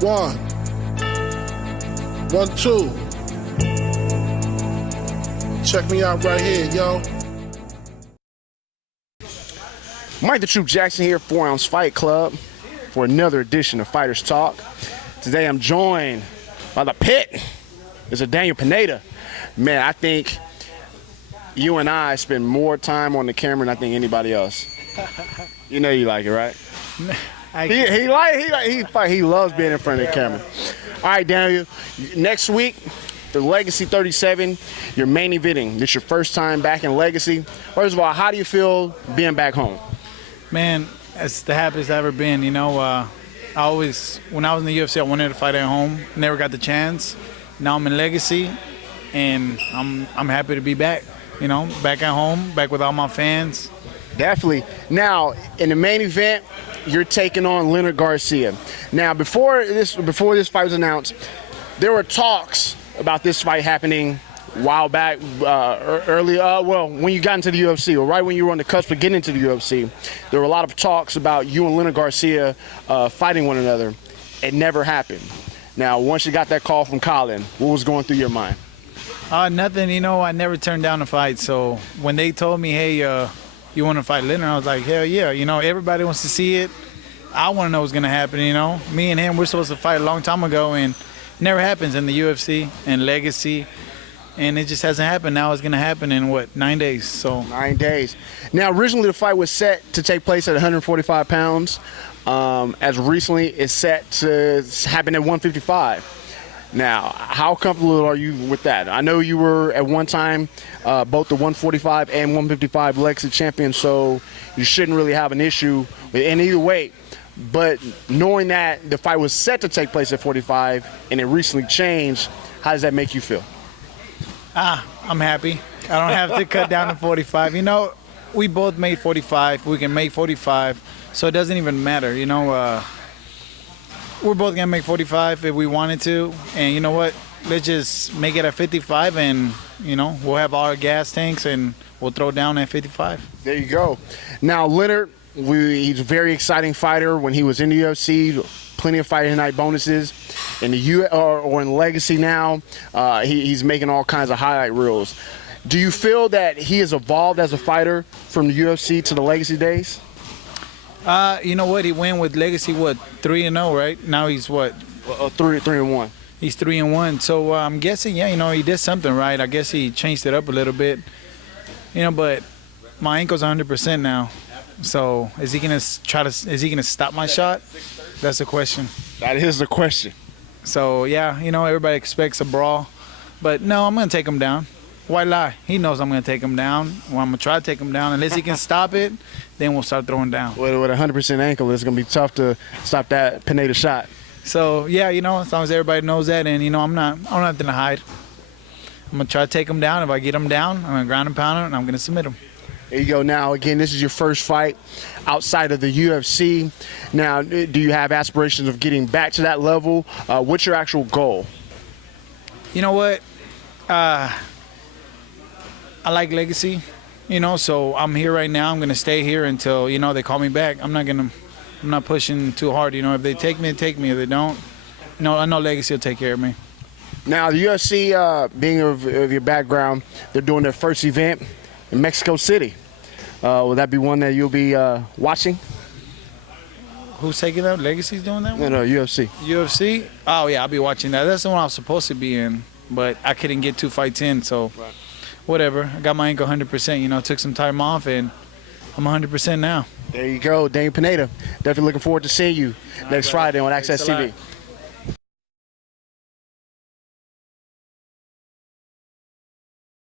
1, 1, 2. Check me out right here, yo. Mike the Troop Jackson here, 4 Ounce Fight Club, for another edition of Fighters Talk. Today I'm joined by the pit. It's a Daniel Pineda. Man, I think you and I spend more time on the camera than I think anybody else. You know you like it, right? He loves being in front of the camera. All right, Daniel. Next week, the Legacy 37. You're main eventing. This is your first time back in Legacy. First of all, how do you feel being back home? Man, it's the happiest I've ever been. You know, when I was in the UFC, I wanted to fight at home. Never got the chance. Now I'm in Legacy, and I'm happy to be back. You know, back at home, back with all my fans. Definitely. Now, in the main event, you're taking on Leonard Garcia. Now, before this fight was announced, there were talks about this fight happening a while back, when you got into the UFC, or right when you were on the cusp of getting into the UFC. There were a lot of talks about you and Leonard Garcia fighting one another. It never happened. Now, once you got that call from Colin, what was going through your mind? Nothing. You know, I never turned down a fight. So when they told me, hey, you want to fight Leonard, I was like, hell yeah. You know, everybody wants to see it. I want to know what's going to happen, you know. Me and him, we're supposed to fight a long time ago, and it never happens in the UFC and Legacy. And it just hasn't happened. Now it's going to happen in, 9 days? So 9 days. Now, originally the fight was set to take place at 145 pounds. As recently, it's set to happen at 155. Now, how comfortable are you with that? I know you were at one time both the 145 and 155 Legacy champion, so you shouldn't really have an issue with any either weight. But knowing that the fight was set to take place at 45 and it recently changed, how does that make you feel? I'm happy. I don't have to cut down to 45. You know, we both made 45. We can make 45, so it doesn't even matter. You know, we're both going to make 45 if we wanted to. And you know what? Let's just make it at 55, and, you know, we'll have all our gas tanks, and we'll throw down at 55. There you go. Now, Leonard, he's a very exciting fighter. When he was in the UFC, plenty of fighting night bonuses. In the or in Legacy now, he's making all kinds of highlight reels. Do you feel that he has evolved as a fighter from the UFC to the Legacy days? You know what? He went with Legacy, 3-0, right? Now he's what? 3-1. He's 3-1. So I'm guessing, yeah, you know, he did something right. I guess he changed it up a little bit. You know, but my ankle's 100% now. So is he gonna stop my shot? That's the question. That is the question. So yeah, you know, everybody expects a brawl, but no, I'm gonna take him down. Why lie? He knows I'm gonna take him down. Well, I'm gonna try to take him down. Unless he can stop it, then we'll start throwing down. With a 100% ankle, it's gonna be tough to stop that Pineda shot. So yeah, you know, as long as everybody knows that, and you know, I don't have nothing to hide. I'm gonna try to take him down. If I get him down, I'm gonna ground and pound him, and I'm gonna submit him. There you go. Now, again, this is your first fight outside of the UFC. Now, do you have aspirations of getting back to that level? What's your actual goal? You know what? I like Legacy, you know, so I'm here right now. I'm going to stay here until, you know, they call me back. I'm not pushing too hard. You know, if they take me, they take me. If they don't, you know, I know Legacy will take care of me. Now, the UFC, being of your background, they're doing their first event in Mexico City. Will that be one that you'll be watching? Who's taking that? Legacy's doing that one? No, UFC. UFC? Oh, yeah, I'll be watching that. That's the one I was supposed to be in, but I couldn't get 2 fights in, so right. Whatever. I got my ankle 100%, you know, took some time off, and I'm 100% now. There you go, Daniel Pineda. Definitely looking forward to seeing you next Friday on Access TV.